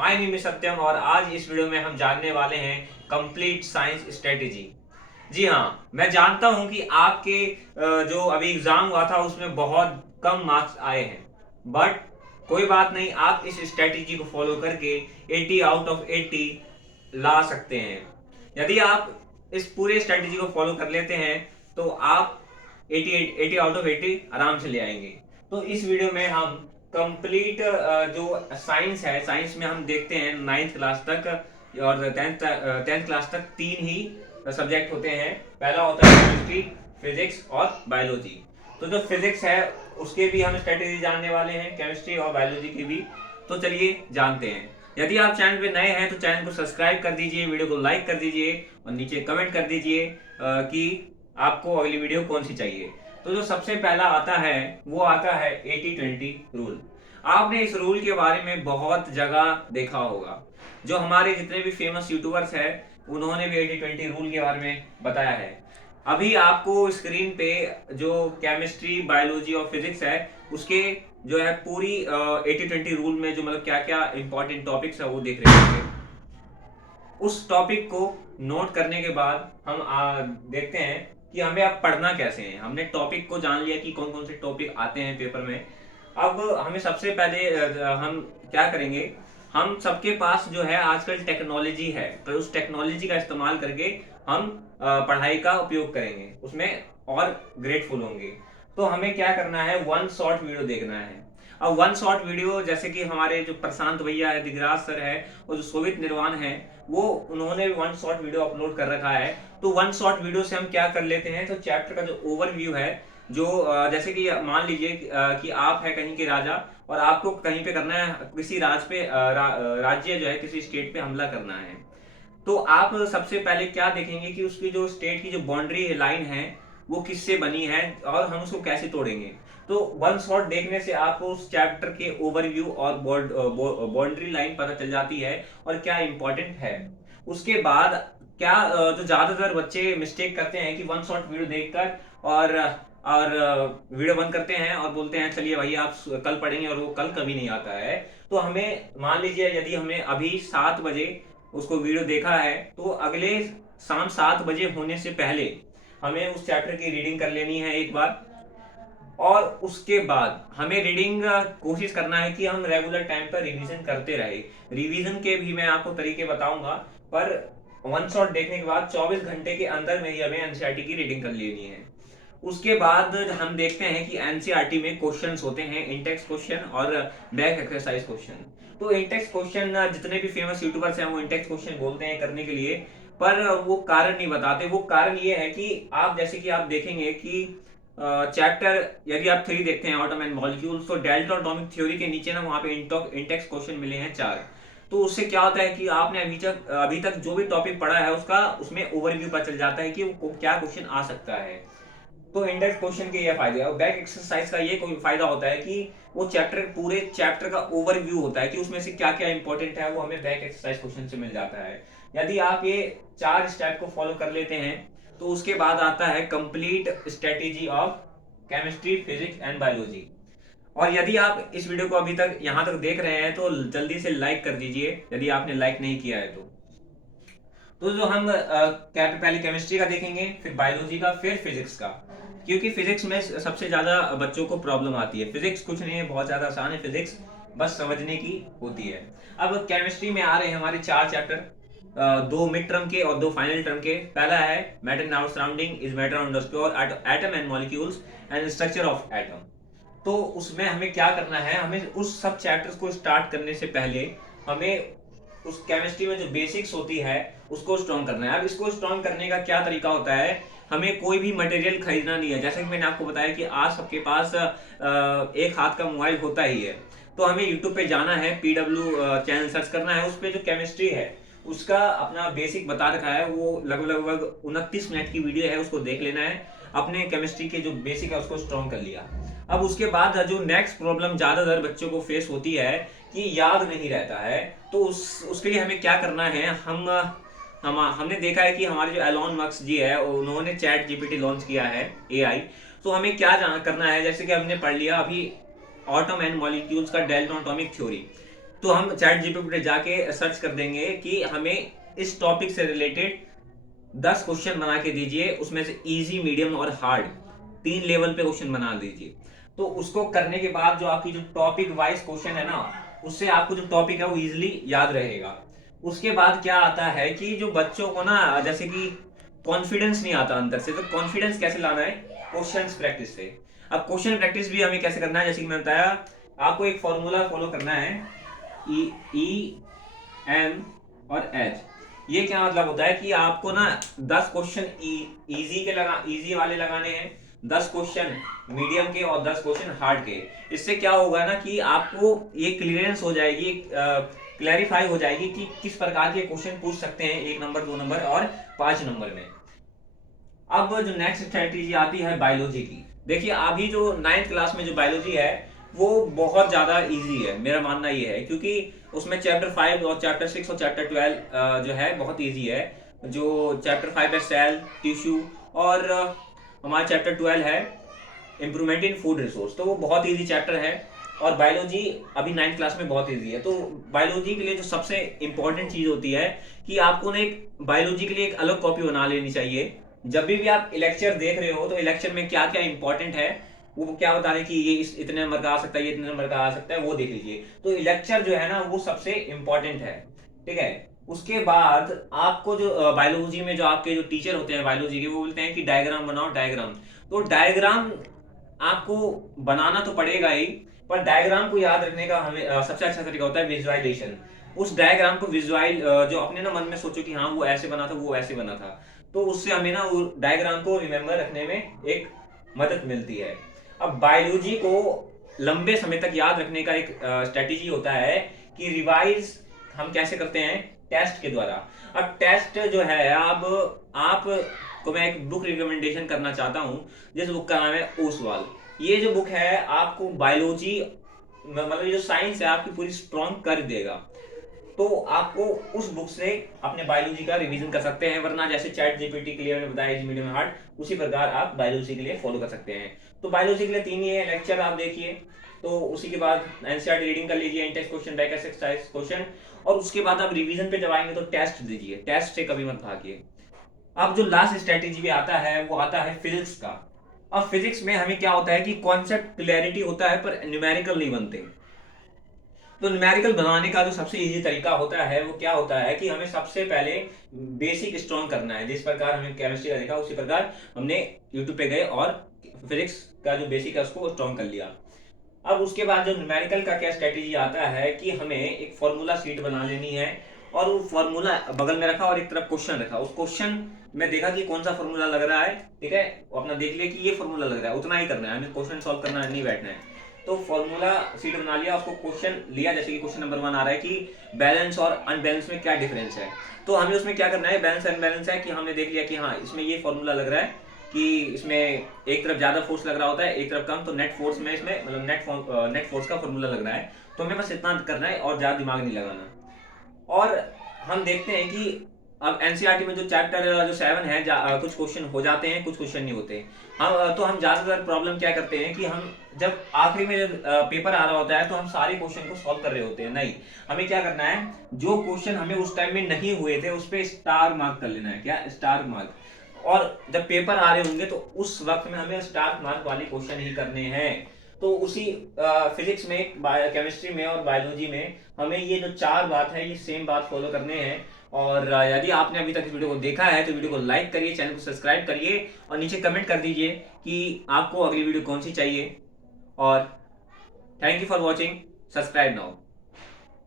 My name is सत्यम और आज इस वीडियो में हम जानने वाले हैं कंप्लीट साइंस स्ट्रेटेजी। जी हाँ, मैं जानता हूं कि आपके जो अभी एग्जाम हुआ था उसमें बहुत कम मार्क्स आए हैं, बट कोई बात नहीं, आप इस स्ट्रेटेजी को फॉलो करके 80 आउट ऑफ 80 ला सकते हैं। यदि आप इस पूरे स्ट्रेटेजी को फॉलो कर लेते हैं तो आप 80 आउट ऑफ 80 आराम से ले आएंगे। तो इस वीडियो में हम कंप्लीट जो साइंस है, साइंस में हम देखते हैं 9th क्लास तक और 10th क्लास तक तीन ही सब्जेक्ट होते हैं। पहला होता है केमिस्ट्री, फिजिक्स और बायोलॉजी। तो जो फिजिक्स है उसके भी हम स्ट्रेटेजी जानने वाले हैं, केमिस्ट्री और बायोलॉजी की भी। तो चलिए जानते हैं। यदि आप चैनल पे नए हैं तो चैनल को सब्सक्राइब कर दीजिए, वीडियो को लाइक कर दीजिए और नीचे कमेंट कर दीजिए कि आपको अगली वीडियो कौन सी चाहिए। तो जो सबसे पहला आता है वो आता है 80-20 रूल। आपने इस रूल के बारे में बहुत जगह देखा होगा। जो हमारे जितने भी फेमस यूट्यूबर्स हैं उन्होंने भी 80-20 रूल के बारे में बताया है। अभी आपको स्क्रीन पे जो केमिस्ट्री, बायोलॉजी और फिजिक्स है उसके जो है पूरी 80-20 रूल में जो मतलब क्या क्या इंपॉर्टेंट टॉपिक्स है वो देख रहे होंगे। उस टॉपिक को नोट करने के बाद हम देखते हैं कि हमें अब पढ़ना कैसे है। हमने टॉपिक को जान लिया कि कौन कौन से टॉपिक आते हैं पेपर में। अब हमें सबसे पहले हम क्या करेंगे, हम सबके पास जो है आजकल टेक्नोलॉजी है, तो उस टेक्नोलॉजी का इस्तेमाल करके हम पढ़ाई का उपयोग करेंगे, उसमें और ग्रेटफुल होंगे। तो हमें क्या करना है, वन शॉर्ट वीडियो देखना है। अब वन शॉट वीडियो जैसे कि हमारे जो प्रशांत भैया है, दिगराज सर है और जो शोभित निर्वाण है, वो उन्होंने वन शॉट वीडियो अपलोड कर रखा है। तो वन शॉट वीडियो से हम क्या कर लेते हैं, तो चैप्टर का जो ओवरव्यू है, जो जैसे कि मान लीजिए कि आप है कहीं के राजा और आपको कहीं पे करना है, किसी राज्य जो है किसी स्टेट पे हमला करना है। तो आप सबसे पहले क्या देखेंगे कि उसकी जो स्टेट की जो बाउंड्री लाइन है वो किससे बनी है और हम उसको कैसे तोड़ेंगे। तो वन शॉट देखने से आपको उस चैप्टर के ओवरव्यू और बाउंड्री लाइन पता चल जाती है और क्या इंपॉर्टेंट है। उसके बाद क्या जो ज्यादातर बच्चे मिस्टेक करते हैं कि वन शॉट वीडियो देखकर और वीडियो बंद करते हैं और बोलते हैं चलिए भाई आप कल पढ़ेंगे, और वो कल कभी नहीं आता है। तो हमें मान लीजिए यदि हमने अभी 7 बजे उसको वीडियो देखा है तो अगले शाम 7 बजे होने से पहले हमें उस चैप्टर की रीडिंग कर लेनी है एक बार। और उसके बाद हमें रीडिंग कोशिश करना है कि हम रेगुलर टाइम पर रिवीजन करते रहे। रिवीजन के भी मैं आपको तरीके बताऊंगा, पर वन शॉट देखने के बाद 24 घंटे के अंदर में ही हमें एनसीईआरटी की रीडिंग कर लेनी है। उसके बाद हम देखते हैं कि एनसीईआरटी में क्वेश्चंस होते हैं, इंटेक्स क्वेश्चन और बैक एक्सरसाइज क्वेश्चन। तो इंटेक्स क्वेश्चन जितने भी फेमस यूट्यूबर्स हैं वो इंटेक्स क्वेश्चन बोलते हैं करने के लिए, पर वो कारण नहीं बताते। वो कारण ये है कि आप जैसे कि आप देखेंगे कि चैप्टर यदि आप 3 देखते हैं एटम एंड मॉलिक्यूल्स, तो डेल्टा एटॉमिक थ्योरी के नीचे ना वहां पे इंटेक्स क्वेश्चन मिले हैं 4। तो उससे क्या होता है कि आपने अभी तक जो भी टॉपिक पढ़ा है उसका उसमें ओवरव्यू पता चल जाता है कि वो क्या क्वेश्चन आ सकता है। तो इंडेक्स क्वेश्चन के ये फायदे हैं। और बैक एक्सरसाइज का ये कोई फायदा होता है कि वो पूरे चैप्टर का ओवरव्यू होता है कि उसमें से क्या क्या इंपॉर्टेंट है, वो हमें बैक एक्सरसाइज क्वेश्चन से मिल जाता है। यदि आप ये 4 स्टेप को फॉलो कर लेते हैं तो उसके बाद आता है complete strategy of chemistry, physics and biology. और यदि आप इस वीडियो को अभी तक यहां तक देख रहे हैं तो जल्दी से लाइक कर दीजिए यदि आपने लाइक नहीं किया है तो जो हम पहले केमिस्ट्री का देखेंगे, फिर बायोलॉजी का, फिर फिजिक्स का। क्योंकि फिजिक्स में सबसे ज्यादा बच्चों को प्रॉब्लम आती है। फिजिक्स कुछ नहीं है, बहुत ज्यादा आसान है फिजिक्स, बस समझने की होती है। अब केमिस्ट्री में आ रहे हैं हमारे 4 चैप्टर, 2 मिड टर्म के और 2 फाइनल टर्म के। पहला है matter in our surroundings is matter understood, atom and molecules and structure of atom. तो उसमें हमें क्या करना है, हमें उस सब चैप्टर्स को स्टार्ट करने से पहले हमें उस केमिस्ट्री में जो बेसिक्स होती है उसको स्ट्रॉन्ग करना है। अब इसको स्ट्रॉन्ग करने का क्या तरीका होता है, हमें कोई भी मटेरियल खरीदना नहीं है। जैसे कि मैंने आपको बताया कि आज सबके पास एक हाथ का मोबाइल होता ही है। तो हमें यूट्यूब पे जाना है, पीडब्ल्यू चैनल सर्च करना है, उस पर जो केमिस्ट्री है उसका अपना बेसिक बता रखा है, वो लगभग 29 मिनट की वीडियो है, उसको देख लेना है। अपने केमिस्ट्री के जो बेसिक है उसको स्ट्रॉन्ग कर लिया। अब उसके बाद जो नेक्स्ट प्रॉब्लम ज्यादातर बच्चों को फेस होती है कि याद नहीं रहता है। तो उसके लिए हमें क्या करना है, हमने देखा है कि हमारे जो एलॉन मस्क जी है उन्होंने चैट जीपीटी लॉन्च किया है, एआई। तो हमें क्या करना है, जैसे कि हमने पढ़ लिया अभी एटम एंड मॉलिक्यूल्स का डेल्टा एटॉमिक थ्योरी। तो हम चैट जीपीटी पे जाके सर्च कर देंगे कि हमें इस टॉपिक से रिलेटेड 10 क्वेश्चन बना के दीजिए, उसमें से इजी, मीडियम और हार्ड 3 लेवल पे क्वेश्चन बना दीजिए। तो उसको करने के बाद जो आपकी जो टॉपिक वाइज क्वेश्चन है ना, उससे आपको जो टॉपिक है वो इजीली याद रहेगा। उसके बाद क्या आता है कि जो बच्चों को ना जैसे कि कॉन्फिडेंस नहीं आता अंदर से, तो कॉन्फिडेंस कैसे लाना है? क्वेश्चंस प्रैक्टिस से। अब क्वेश्चन प्रैक्टिस भी हमें कैसे करना है, जैसे कि मैंने बताया, आपको एक फॉर्मूला फॉलो करना है, ई एम और एच। ये क्या मतलब होता है कि आपको ना 10 क्वेश्चन इजी वाले लगाने हैं, 10 क्वेश्चन मीडियम के और 10 क्वेश्चन हार्ड के। इससे क्या होगा ना कि आपको ये क्लियरेंस हो जाएगी, क्लैरिफाई हो जाएगी कि किस प्रकार के क्वेश्चन पूछ सकते हैं 1 नंबर, 2 नंबर और 5 नंबर में। अब जो नेक्स्ट स्ट्रेटेजी आती है बायोलॉजी की। देखिए अभी जो 9th क्लास में जो बायोलॉजी है वो बहुत ज्यादा इजी है, मेरा मानना ये है, क्योंकि उसमें चैप्टर 5 और चैप्टर 6 और चैप्टर 12 जो है बहुत इजी है। जो चैप्टर 5 है सेल, टिश्यू, और हमारा चैप्टर 12 है इंप्रूवमेंट इन फूड रिसोर्स, तो वो बहुत इजी चैप्टर है। और बायोलॉजी अभी 9th क्लास में बहुत इजी है। तो बायोलॉजी के लिए जो सबसे इंपॉर्टेंट चीज होती है कि आपको ना एक बायोलॉजी के लिए एक अलग कॉपी बना लेनी चाहिए। जब भी आप लेक्चर देख रहे हो तो लेक्चर में क्या क्या इंपॉर्टेंट है, वो क्या बता रहे कि ये इतने नंबर का आ सकता है, ये इतने नंबर का आ सकता है, वो देख लीजिए। तो लेक्चर जो है ना वो सबसे इंपॉर्टेंट है, ठीक है। उसके बाद आपको जो बायोलॉजी में जो आपके जो टीचर होते हैं बायोलॉजी के, वो बोलते हैं कि डायग्राम बनाओ, डायग्राम। तो डायग्राम आपको बनाना तो पड़ेगा ही, पर डायग्राम को याद रखने का हमें सबसे अच्छा तरीका होता है विजुअलाइजेशन। उस डायग्राम को विजुअल जो अपने ना मन में सोचो कि हाँ वो ऐसे बना था, वो ऐसे बना था, तो उससे हमें ना वो डायग्राम को रिमेम्बर रखने में एक मदद मिलती है। अब बायोलॉजी को लंबे समय तक याद रखने का एक स्ट्रेटेजी होता है कि रिवाइज हम कैसे करते हैं, टेस्ट के द्वारा। अब टेस्ट जो है, अब आप को मैं एक बुक रिकमेंडेशन करना चाहता हूं, जिस बुक का नाम है ओसवाल। ये जो बुक है आपको बायोलॉजी मतलब ये जो साइंस है आपकी पूरी स्ट्रॉन्ग कर देगा। तो आपको उस बुक से अपने बायोलॉजी का रिवीजन कर सकते हैं, वरना जैसे चैट जीपीटी के लिए मैंने बताया इजी, मीडियम, हार्ड, उसी प्रकार आप बायोलॉजी के लिए फॉलो कर सकते हैं। तो बायोलॉजी के लिए 3 ही है लेक्चर, आप देखिए। तो उसी के बाद एनसीईआरटी रीडिंग कर लीजिए, Intex question, back exercise question, और उसके बाद आप रिवीजन पे जब आएंगे तो टेस्ट दीजिए, टेस्ट से कभी मत भागिए। अब जो लास्ट स्ट्रेटेजी भी आता है वो आता है फिजिक्स का। अब फिजिक्स में हमें क्या होता है कि कॉन्सेप्ट क्लैरिटी होता है पर न्यूमेरिकल नहीं बनते। तो न्यूमेरिकल बनाने का जो सबसे इजी तरीका होता है वो क्या होता है कि हमें सबसे पहले बेसिक स्ट्रॉन्ग करना है। जिस प्रकार हमें केमिस्ट्री का देखा उसी प्रकार हमने यूट्यूब पे गए और फिजिक्स का जो बेसिक है उसको स्ट्रॉन्ग कर लिया। अब उसके बाद जो न्यूमेरिकल का क्या स्ट्रेटेजी आता है कि हमें एक फॉर्मूला शीट बना लेनी है, और वो फॉर्मूला बगल में रखा और एक तरफ क्वेश्चन रखा। उस क्वेश्चन में देखा कि कौन सा फॉर्मूला लग रहा है, ठीक है, अपना देख लिया कि ये फॉर्मूला लग रहा है, उतना ही करना है, हमें क्वेश्चन सॉल्व करना नहीं बैठना है। तो फॉर्मूला सीट बना लिया, उसको क्वेश्चन लिया, जैसे कि क्वेश्चन नंबर 1 आ रहा है कि बैलेंस और अनबैलेंस में क्या डिफरेंस है। तो हमें उसमें क्या करना है, बैलेंस अनबैलेंस है कि हमने देख लिया कि हाँ इसमें ये फॉर्मूला लग रहा है कि इसमें एक तरफ ज्यादा फोर्स लग रहा होता है, एक तरफ कम, तो नेट फोर्स में इसमें मतलब नेट फोर्स का फॉर्मूला लग रहा है। तो हमें बस इतना करना है और ज्यादा दिमाग नहीं लगाना। और हम देखते हैं कि अब एनसीईआरटी में जो चैप्टर जो 7 है, कुछ क्वेश्चन हो जाते हैं, कुछ क्वेश्चन नहीं होते। हम ज्यादातर प्रॉब्लम क्या करते हैं कि हम जब आखिरी में जब पेपर आ रहा होता है तो हम सारे क्वेश्चन को सॉल्व कर रहे होते हैं। नहीं, हमें क्या करना है, जो क्वेश्चन हमें उस टाइम में नहीं हुए थे उस पर स्टार मार्क कर लेना है। क्या? Star mark. और जब पेपर आ रहे होंगे तो उस वक्त में हमें स्टार मार्क वाले क्वेश्चन ही करने हैं। तो उसी फिजिक्स में, केमिस्ट्री में और बायोलॉजी में हमें ये जो 4 बात है ये सेम बात फॉलो करने हैं। और यदि आपने अभी तक इस वीडियो को देखा है तो वीडियो को लाइक करिए, चैनल को सब्सक्राइब करिए और नीचे कमेंट कर दीजिए कि आपको अगली वीडियो कौन सी चाहिए। और thank you for watching, subscribe now.